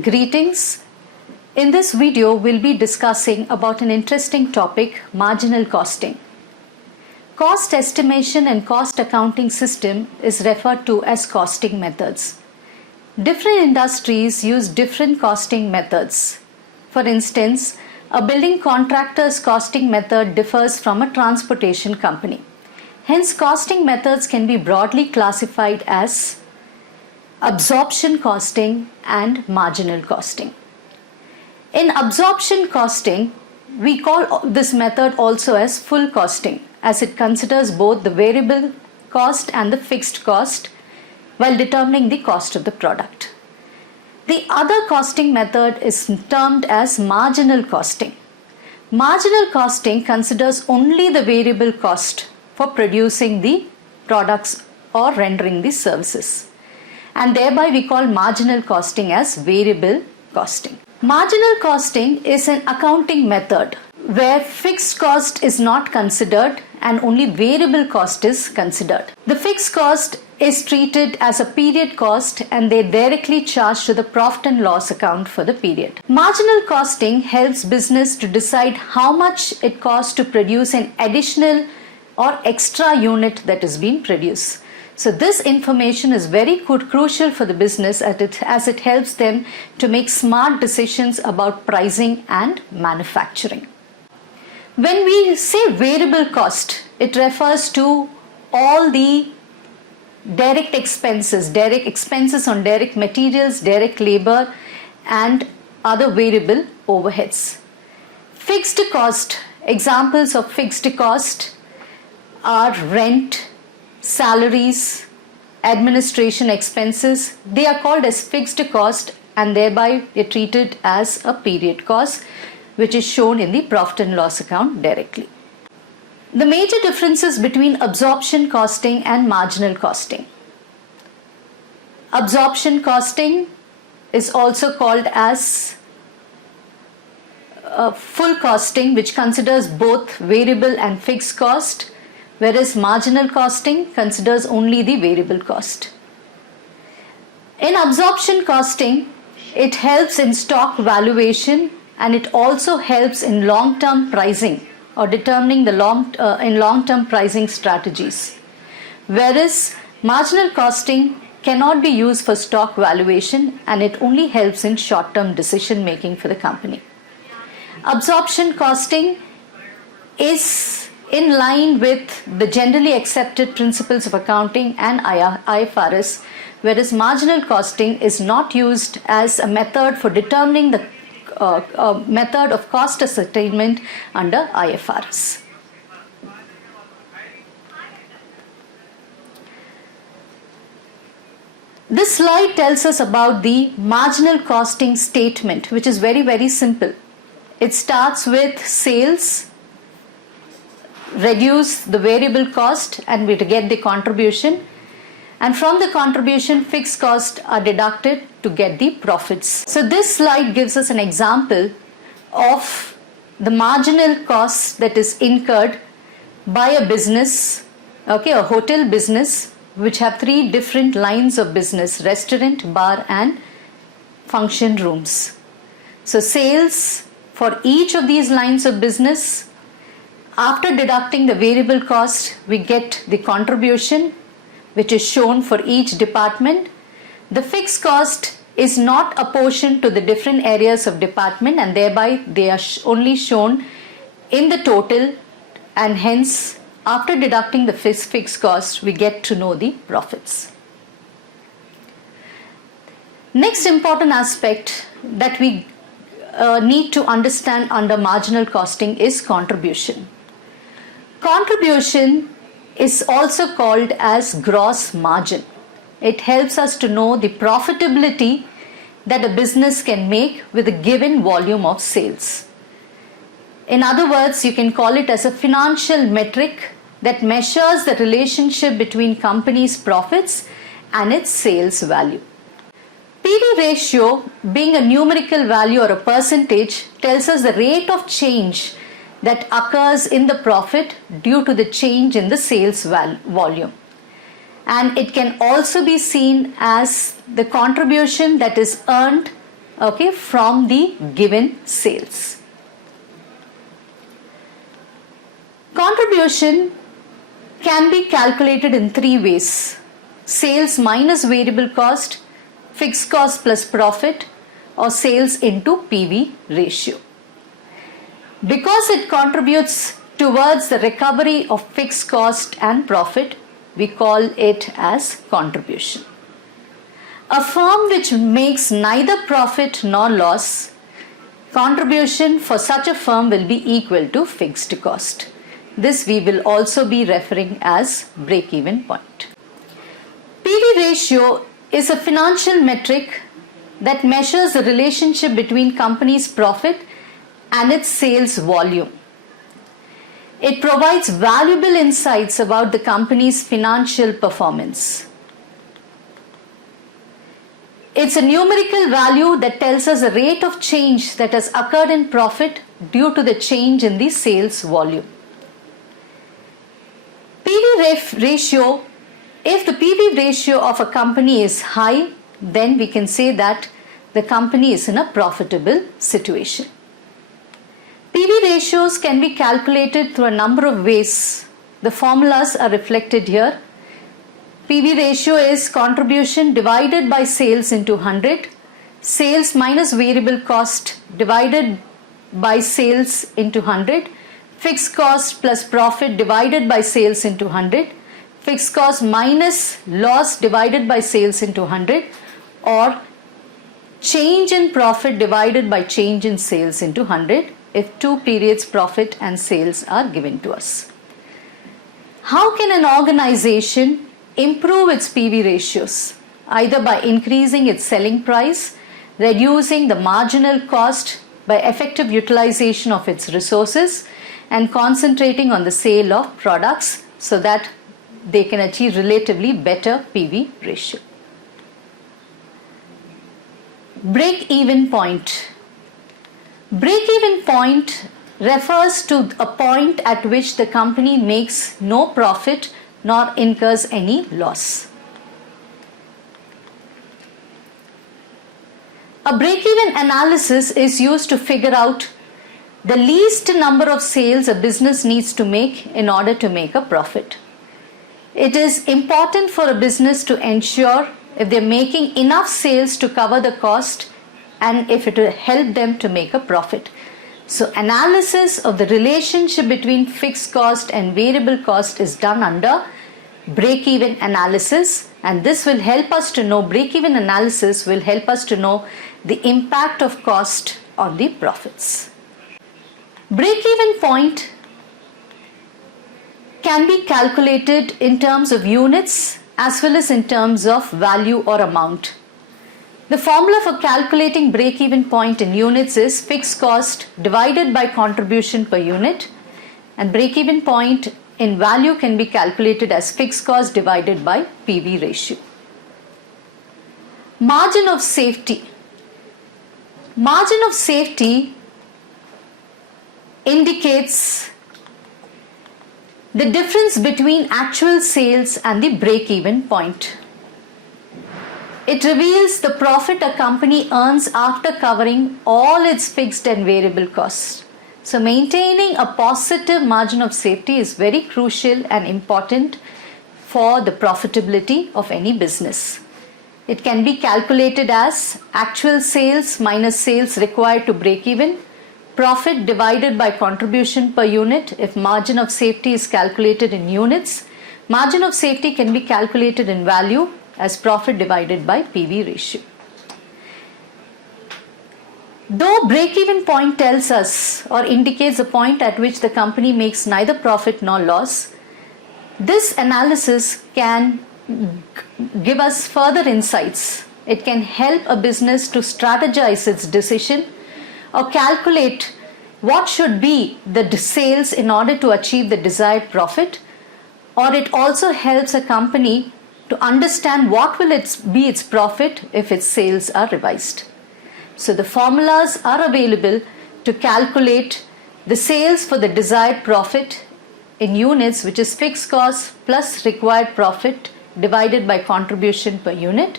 Greetings. In this video, we'll be discussing about an interesting topic, marginal costing. Cost estimation and cost accounting system is referred to as costing methods. Different industries use different costing methods. For instance, a building contractor's costing method differs from a transportation company. Hence, costing methods can be broadly classified as absorption costing and marginal costing. In absorption costing, we call this method also as full costing, as it considers both the variable cost and the fixed cost while determining the cost of the product. The other costing method is termed as marginal costing. Marginal costing considers only the variable cost for producing the products or rendering the services, and thereby we call marginal costing as variable costing. Marginal costing is an accounting method where fixed cost is not considered and only variable cost is considered. The fixed cost is treated as a period cost and they directly charge to the profit and loss account for the period. Marginal costing helps business to decide how much it costs to produce an additional or extra unit that is being produced. So this information is very crucial for the business as it helps them to make smart decisions about pricing and manufacturing. When we say variable cost, it refers to all the direct expenses on direct materials, direct labor, and other variable overheads. Fixed cost, examples of fixed cost are rent, salaries, administration expenses. They are called as fixed cost and thereby they are treated as a period cost, which is shown in the profit and loss account directly. The major differences between absorption costing and marginal costing. Absorption costing is also called as full costing, which considers both variable and fixed cost, whereas marginal costing considers only the variable cost. In absorption costing, it helps in stock valuation and it also helps in long-term pricing or determining the long-term pricing strategies. Whereas marginal costing cannot be used for stock valuation and it only helps in short-term decision making for the company. Absorption costing is in line with the generally accepted principles of accounting and IFRS, whereas marginal costing is not used as a method for determining the method of cost ascertainment under IFRS. This slide tells us about the marginal costing statement, which is very, very simple. It starts with sales, reduce the variable cost and we get the contribution, and from the contribution fixed costs are deducted to get the profits. So this slide gives us an example of the marginal costs that is incurred by a business, a hotel business, which have three different lines of business: restaurant, bar and function rooms. So sales for each of these lines of business, after deducting the variable cost, we get the contribution, which is shown for each department. The fixed cost is not apportioned to the different areas of department and thereby they are only shown in the total, and hence after deducting the fixed cost, we get to know the profits. Next important aspect that we need to understand under marginal costing is contribution. Contribution is also called as gross margin. It helps us to know the profitability that a business can make with a given volume of sales. In other words, you can call it as a financial metric that measures the relationship between company's profits and its sales value. PV ratio, being a numerical value or a percentage, tells us the rate of change that occurs in the profit due to the change in the sales volume. And it can also be seen as the contribution that is earned okay, from the given sales. Contribution can be calculated in three ways: sales minus variable cost, fixed cost plus profit, or sales into PV ratio. Because it contributes towards the recovery of fixed cost and profit, we call it as contribution. A firm which makes neither profit nor loss, contribution for such a firm will be equal to fixed cost. This we will also be referring as break-even point. PV ratio is a financial metric that measures the relationship between company's profit and its sales volume. It provides valuable insights about the company's financial performance. It's a numerical value that tells us the rate of change that has occurred in profit due to the change in the sales volume. PV ratio, if the PV ratio of a company is high, then we can say that the company is in a profitable situation. PV ratios can be calculated through a number of ways. The formulas are reflected here. PV ratio is contribution divided by sales into 100, sales minus variable cost divided by sales into 100, fixed cost plus profit divided by sales into 100, fixed cost minus loss divided by sales into 100, or change in profit divided by change in sales into 100 if 2 periods profit and sales are given to us. How can an organization improve its PV ratios? Either by increasing its selling price, reducing the marginal cost by effective utilization of its resources, and concentrating on the sale of products so that they can achieve relatively better PV ratio. Break-even point. Break-even point refers to a point at which the company makes no profit nor incurs any loss. A break-even analysis is used to figure out the least number of sales a business needs to make in order to make a profit. It is important for a business to ensure if they are making enough sales to cover the cost and if it will help them to make a profit. So analysis of the relationship between fixed cost and variable cost is done under break-even analysis, and this will help us to know, break-even analysis will help us to know the impact of cost on the profits. Break-even point can be calculated in terms of units as well as in terms of value or amount. The formula for calculating break-even point in units is fixed cost divided by contribution per unit, and break-even point in value can be calculated as fixed cost divided by PV ratio. Margin of safety. Margin of safety indicates the difference between actual sales and the break-even point. It reveals the profit a company earns after covering all its fixed and variable costs. So maintaining a positive margin of safety is very crucial and important for the profitability of any business. It can be calculated as actual sales minus sales required to break even, profit divided by contribution per unit. If margin of safety is calculated in units, margin of safety can be calculated in value as profit divided by PV ratio. Though break-even point tells us or indicates a point at which the company makes neither profit nor loss, this analysis can give us further insights. It can help a business to strategize its decision or calculate what should be the sales in order to achieve the desired profit, or it also helps a company to understand what will be its profit if its sales are revised. So the formulas are available to calculate the sales for the desired profit in units, which is fixed cost plus required profit divided by contribution per unit,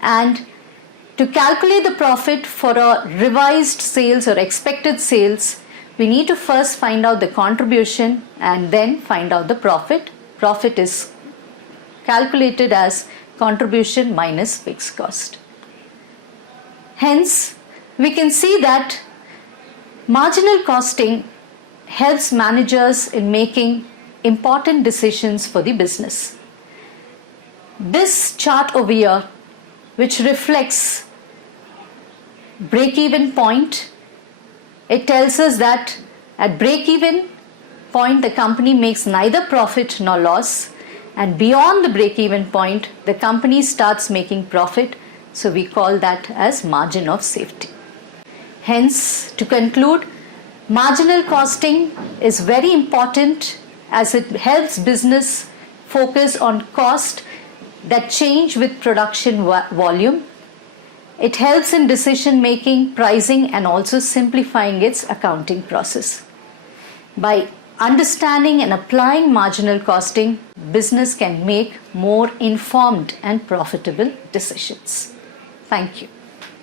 and To calculate the profit for a revised sales or expected sales, we need to first find out the contribution and then find out the profit. Profit is calculated as contribution minus fixed cost. Hence, we can see that marginal costing helps managers in making important decisions for the business. This chart over here, which reflects break-even point, it tells us that at break-even point the company makes neither profit nor loss, and beyond the break-even point the company starts making profit, so we call that as margin of safety. Hence, to conclude, marginal costing is very important as it helps business focus on cost that change with production volume. It helps in decision making, pricing, and also simplifying its accounting process. By understanding and applying marginal costing, business can make more informed and profitable decisions. Thank you.